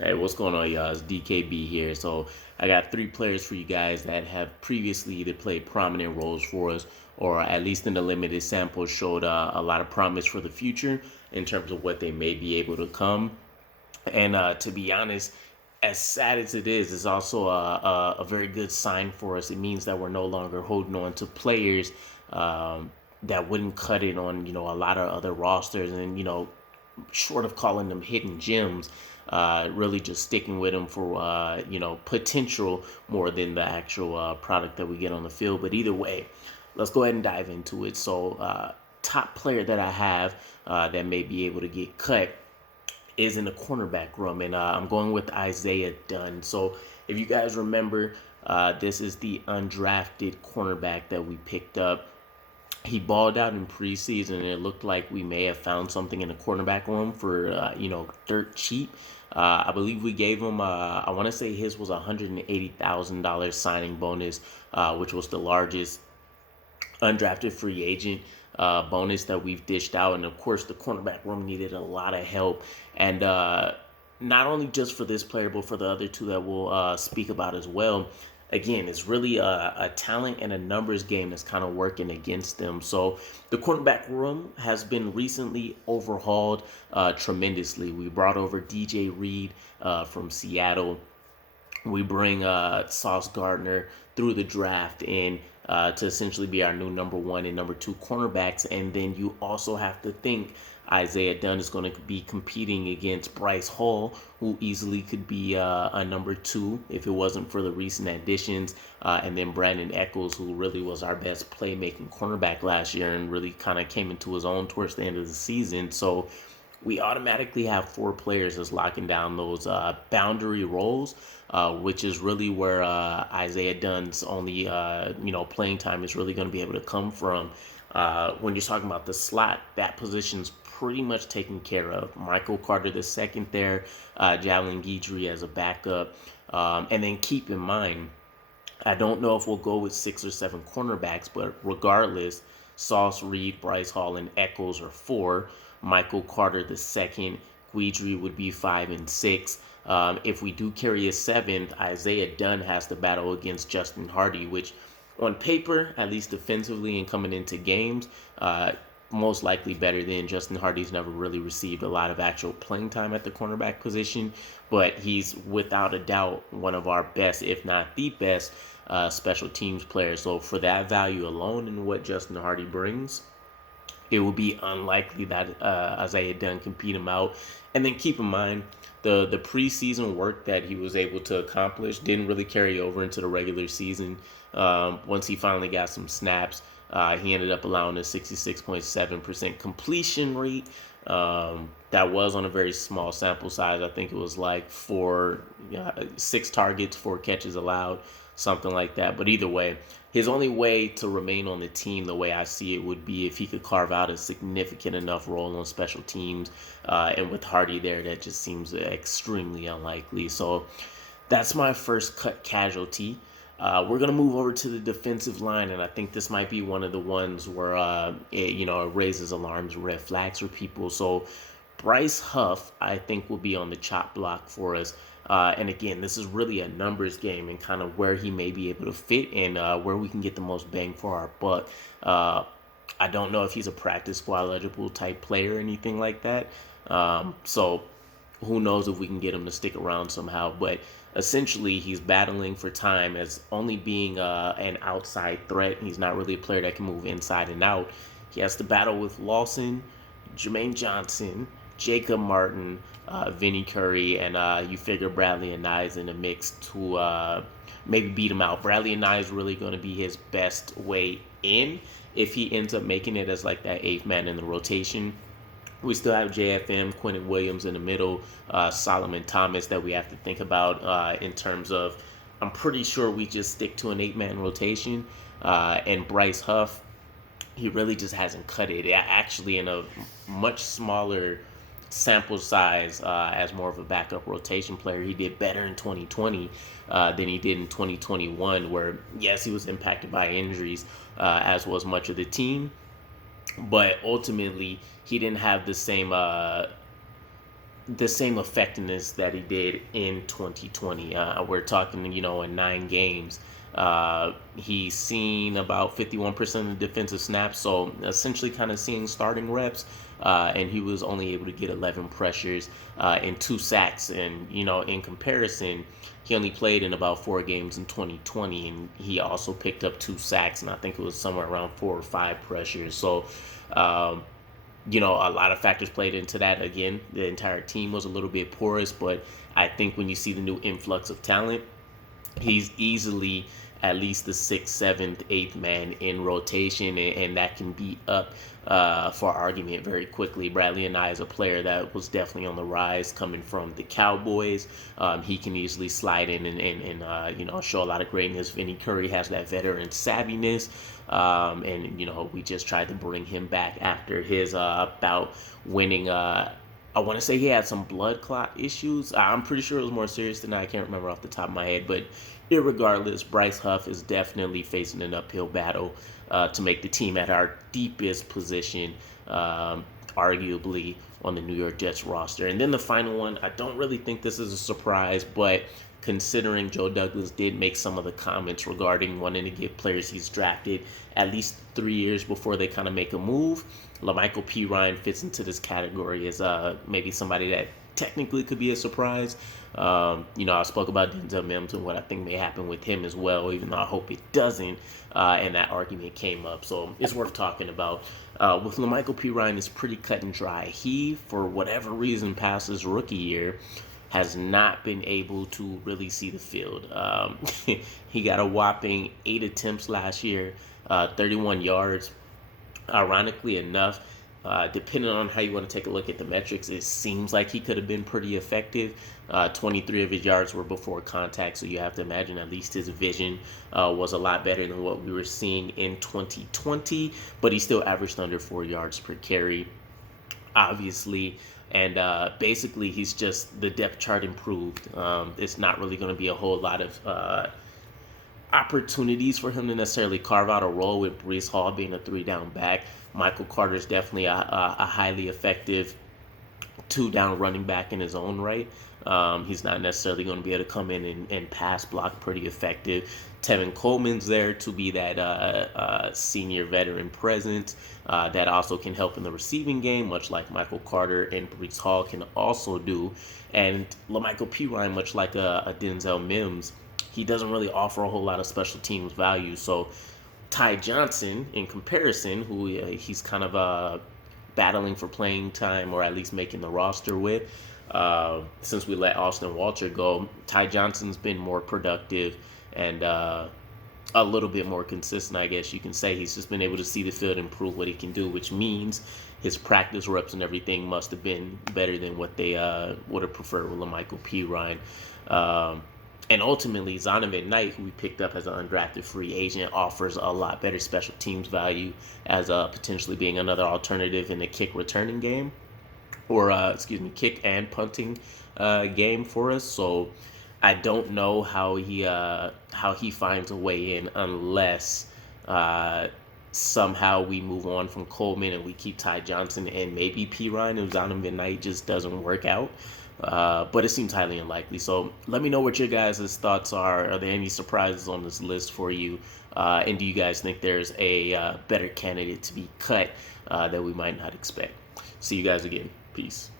Hey, what's going on, y'all? It's DKB here. So I got three players for you guys that have previously either played prominent roles for us, or at least in the limited sample, showed a lot of promise for the future in terms of what they may be able to come. And to be honest, as sad as it is, it's also a very good sign for us. It means that we're no longer holding on to players that wouldn't cut it on, a lot of other rosters, and short of calling them hidden gems, really just sticking with them for potential more than the actual product that we get on the field. But either way, let's go ahead and dive into it. So, top player that I have that may be able to get cut is in the cornerback room, and I'm going with Isaiah Dunn. So, if you guys remember, this is the undrafted cornerback that we picked up. He balled out in preseason, and it looked like we may have found something in the cornerback room for dirt cheap. I believe we gave him, I want to say his was $180,000 signing bonus, which was the largest undrafted free agent bonus that we've dished out. And of course, the cornerback room needed a lot of help. And not only just for this player, but for the other two that we'll speak about as well. Again, it's really a talent and a numbers game that's kind of working against them. So the cornerback room has been recently overhauled tremendously. We brought over DJ Reed from Seattle. We bring Sauce Gardner through the draft in to essentially be our new number one and number two cornerbacks. And then you also have to think Isaiah Dunn is going to be competing against Bryce Hall, who easily could be a number two if it wasn't for the recent additions. And then Brandon Echols, who really was our best playmaking cornerback last year and really kind of came into his own towards the end of the season. So we automatically have four players that's locking down those boundary roles, which is really where Isaiah Dunn's only playing time is really going to be able to come from. When you're talking about the slot, that position's pretty much taken care of. Michael Carter the second there, Jalen Guidry as a backup, and then keep in mind, I don't know if we'll go with 6 or 7 cornerbacks, but regardless, Sauce, Reed, Bryce Hall, and Echols are 4. Michael Carter the second, Guidry would be 5 and 6. If we do carry a 7th, Isaiah Dunn has to battle against Justin Hardy, which on paper, at least defensively and coming into games, most likely better than Justin Hardy's never really received a lot of actual playing time at the cornerback position, but he's without a doubt one of our best, if not the best, special teams players. So for that value alone and what Justin Hardy brings, it will be unlikely that Isaiah Dunn can beat him out. And then keep in mind, the preseason work that he was able to accomplish didn't really carry over into the regular season. Once he finally got some snaps, he ended up allowing a 66.7% completion rate. That was on a very small sample size. I think it was like 6 targets, 4 catches allowed, something like that. But either way, his only way to remain on the team, the way I see it, would be if he could carve out a significant enough role on special teams. And with Hardy there, that just seems extremely unlikely. So that's my first cut casualty. We're going to move over to the defensive line, and I think this might be one of the ones where it raises alarms, red flags for people. So Bryce Huff, I think, will be on the chop block for us. And again, this is really a numbers game and kind of where he may be able to fit and where we can get the most bang for our buck. I don't know if he's a practice squad eligible type player or anything like that. So who knows if we can get him to stick around somehow. But essentially, he's battling for time as only being an outside threat. He's not really a player that can move inside and out. He has to battle with Lawson, Jermaine Johnson, Jacob Martin, Vinny Curry, and you figure Bradley and Nye is in the mix to maybe beat him out. Bradley and Nye is really going to be his best way in if he ends up making it as like that 8th man in the rotation. We still have JFM, Quentin Williams in the middle, Solomon Thomas that we have to think about in terms of, I'm pretty sure we just stick to an 8-man rotation. And Bryce Huff, he really just hasn't cut it. Actually, in a much smaller sample size as more of a backup rotation player, he did better in 2020 than he did in 2021, where, yes, he was impacted by injuries, as was much of the team. But ultimately, he didn't have the same the same effectiveness that he did in 2020. We're talking, in 9 games. He's seen about 51% of the defensive snaps, so essentially kind of seeing starting reps. And he was only able to get 11 pressures and 2 sacks. And, in comparison, he only played in about 4 games in 2020, and he also picked up 2 sacks, and I think it was somewhere around 4 or 5 pressures. So, a lot of factors played into that. Again, the entire team was a little bit porous, but I think when you see the new influx of talent, he's easily at least the 6th, 7th, 8th man in rotation, and that can be up for argument very quickly. Bradley and I is a player that was definitely on the rise coming from the Cowboys. He can easily slide in and show a lot of greatness. Vinny Curry has that veteran savviness. We just tried to bring him back after his bout winning. I want to say he had some blood clot issues. I'm pretty sure it was more serious than that. I can't remember off the top of my head. But irregardless, Bryce Huff is definitely facing an uphill battle to make the team at our deepest position, arguably, on the New York Jets roster. And then the final one, I don't really think this is a surprise, but considering Joe Douglas did make some of the comments regarding wanting to give players he's drafted at least 3 years before they kind of make a move, LaMichael Pirine fits into this category as maybe somebody that technically could be a surprise. I spoke about Denzel Mims and what I think may happen with him as well, even though I hope it doesn't. And that argument came up, so it's worth talking about. With LaMichael Pirine, it's pretty cut and dry. He, for whatever reason, past his rookie year, has not been able to really see the field. He got a whopping 8 attempts last year, 31 yards. Ironically enough, depending on how you want to take a look at the metrics, it seems like he could have been pretty effective. 23 of his yards were before contact, so you have to imagine at least his vision was a lot better than what we were seeing in 2020, but he still averaged under 4 yards per carry, obviously. And basically, he's just, the depth chart improved. It's not really going to be a whole lot of opportunities for him to necessarily carve out a role, with Bryce Huff being a 3-down back. Michael Carter is definitely a highly effective 2-down running back in his own right. He's not necessarily going to be able to come in and pass block pretty effective. Tevin Coleman's there to be that senior veteran presence that also can help in the receiving game, much like Michael Carter and Bryce Huff can also do. And LaMichael Pirine, much like a Denzel Mims, he doesn't really offer a whole lot of special teams value. So Ty Johnson, in comparison, who he's kind of battling for playing time, or at least making the roster with, since we let Austin Walter go, Ty Johnson's been more productive and a little bit more consistent, I guess you can say. He's just been able to see the field and prove what he can do, which means his practice reps and everything must have been better than what they would have preferred with LaMichael Pirine. And ultimately, Zonovan Knight, who we picked up as an undrafted free agent, offers a lot better special teams value as potentially being another alternative in the kick returning game, or kick and punting game for us. So I don't know how he finds a way in, unless somehow we move on from Coleman and we keep Ty Johnson and maybe Pirine, and Zonovan Knight just doesn't work out. But it seems highly unlikely. So let me know what your guys' thoughts are. Are there any surprises on this list for you? And do you guys think there's a better candidate to be cut that we might not expect? See you guys again. Peace.